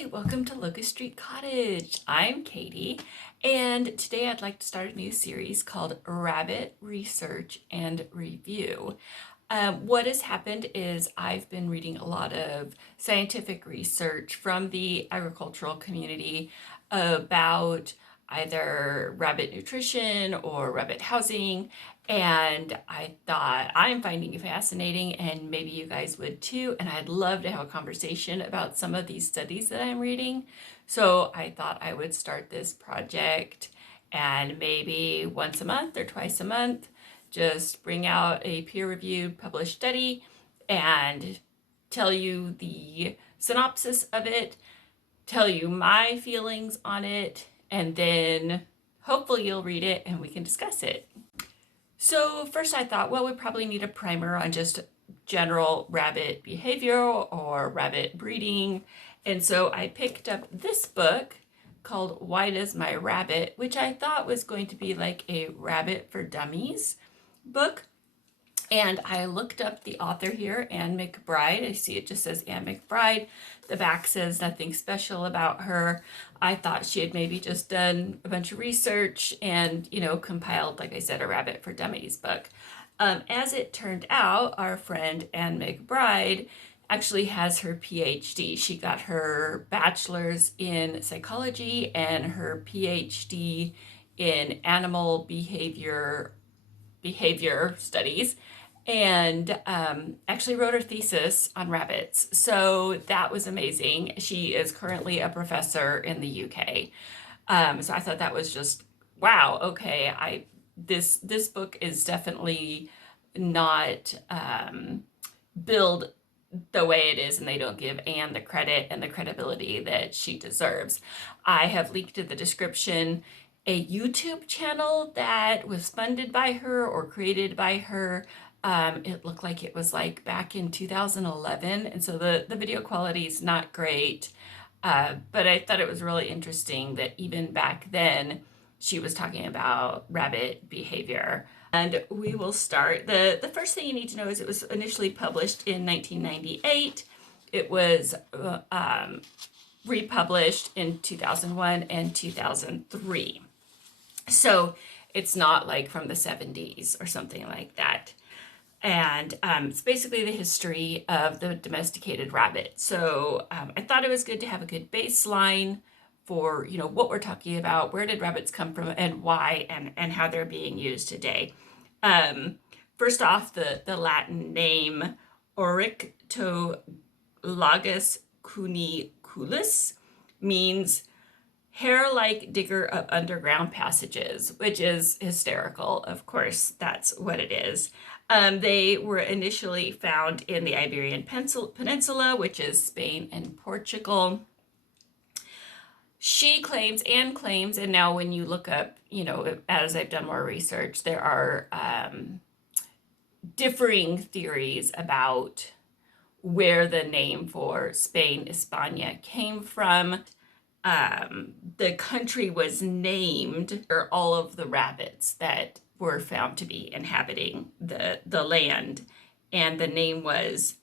Hi, welcome to Locust Street Cottage. I'm Katie, and today I'd like to start a new series called Rabbit Research and Review. What has happened is I've been reading a lot of scientific research from the agricultural community about either rabbit nutrition or rabbit housing, and I thought I'm finding it fascinating, and maybe you guys would too. And I'd love to have a conversation about some of these studies that I'm reading. So I thought I would start this project and maybe once a month or twice a month just bring out a peer-reviewed published study and tell you the synopsis of it, tell you my feelings on it, and then hopefully you'll read it and we can discuss it. So first I thought, well, we probably need a primer on just general rabbit behavior or rabbit breeding. And so I picked up this book called Why Does My Rabbit, which I thought was going to be like a Rabbit for Dummies book. And I looked up the author here, Anne McBride. I see it just says Anne McBride. The back says nothing special about her. I thought she had maybe just done a bunch of research and, compiled, like I said, a Rabbit for Dummies book. As it turned out, our friend Anne McBride actually has her PhD. She got her bachelor's in psychology and her PhD in animal behavior studies, and actually wrote her thesis on rabbits. So that was amazing. She is currently a professor in the UK. So I thought that was just wow. Okay, this book is definitely not billed the way it is, and they don't give Anne the credit and the credibility that she deserves. I have linked in the description a YouTube channel that was funded by her or created by her. It looked like it was like back in 2011, and so the video quality is not great, but I thought it was really interesting that even back then she was talking about rabbit behavior. And we will start. The first thing you need to know is it was initially published in 1998. It was republished in 2001 and 2003. So it's not like from the 70s or something like that. And it's basically the history of the domesticated rabbit. So I thought it was good to have a good baseline for, what we're talking about, where did rabbits come from and why, and how they're being used today. First off, the Latin name Oryctolagus cuniculus means hair-like digger of underground passages, which is hysterical. Of course, that's what it is. They were initially found in the Iberian Peninsula, which is Spain and Portugal. Anne claims, and now when you look up, as I've done more research, there are differing theories about where the name for Spain, España, came from. The country was named for all of the rabbits that were found to be inhabiting the land, and the name was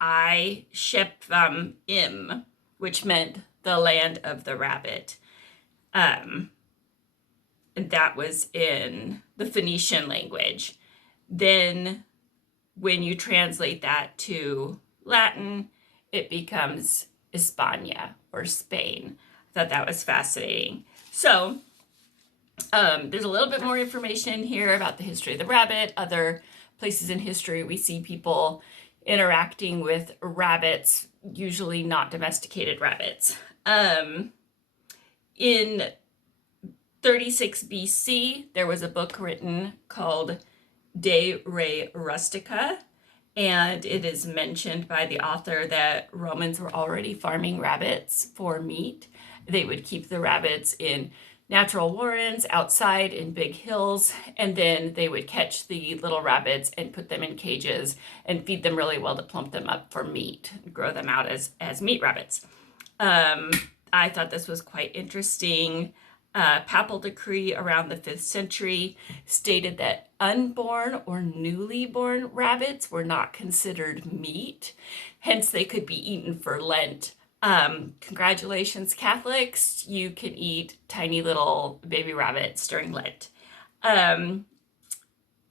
I Shepvam Im, which meant the land of the rabbit. And that was in the Phoenician language. Then when you translate that to Latin, it becomes España or Spain. I thought that was fascinating. So there's a little bit more information here about the history of the rabbit. Other places in history we see people interacting with rabbits, usually not domesticated rabbits. In 36 BC, there was a book written called De Re Rustica, and it is mentioned by the author that Romans were already farming rabbits for meat. They would keep the rabbits in natural warrens outside in big hills, and then they would catch the little rabbits and put them in cages and feed them really well to plump them up for meat, grow them out as meat rabbits. I thought this was quite interesting. Papal decree around the 5th century stated that unborn or newly born rabbits were not considered meat, hence they could be eaten for Lent Congratulations, Catholics, you can eat tiny little baby rabbits during Lent. Um,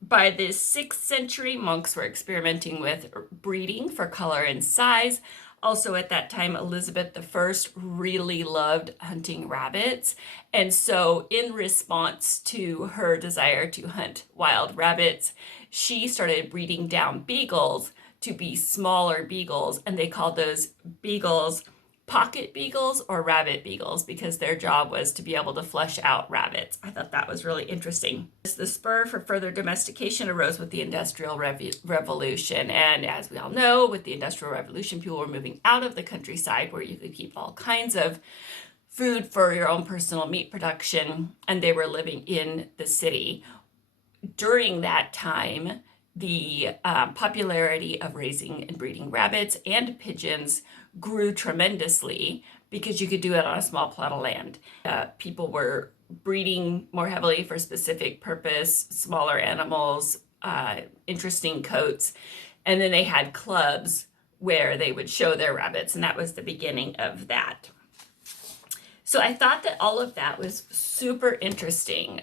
by the 6th century, monks were experimenting with breeding for color and size. Also, at that time, Elizabeth I really loved hunting rabbits. And so, in response to her desire to hunt wild rabbits, she started breeding down beagles to be smaller beagles. And they called those beagles pocket beagles or rabbit beagles because their job was to be able to flush out rabbits. I thought that was really interesting. The spur for further domestication arose with the Industrial Revolution. And as we all know, with the Industrial Revolution, people were moving out of the countryside where you could keep all kinds of food for your own personal meat production, and they were living in the city. During that time, the popularity of raising and breeding rabbits and pigeons grew tremendously because you could do it on a small plot of land. People were breeding more heavily for specific purpose, smaller animals, interesting coats, and then they had clubs where they would show their rabbits, and that was the beginning of that. So I thought that all of that was super interesting.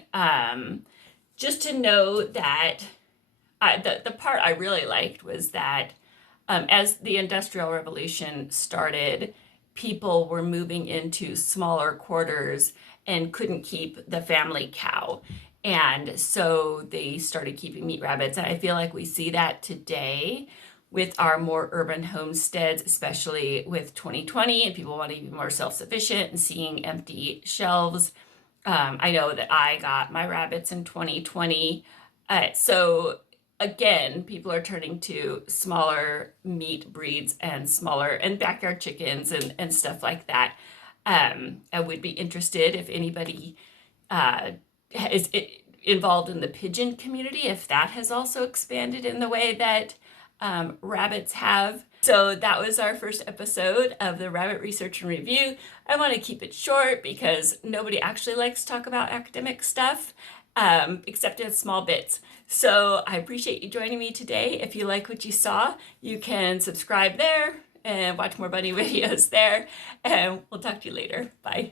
Just to know that the part I really liked was that as the Industrial Revolution started, people were moving into smaller quarters and couldn't keep the family cow. And so they started keeping meat rabbits. And I feel like we see that today with our more urban homesteads, especially with 2020, and people want to be more self-sufficient and seeing empty shelves. I know that I got my rabbits in 2020. So again, people are turning to smaller meat breeds and smaller and backyard chickens and stuff like that. I would be interested if anybody is involved in the pigeon community, if that has also expanded in the way that rabbits have. So that was our first episode of the Rabbit Research and Review. I want to keep it short because nobody actually likes to talk about academic stuff, except in small bits. So I appreciate you joining me today. If you like what you saw, you can subscribe there and watch more bunny videos there. And we'll talk to you later. Bye.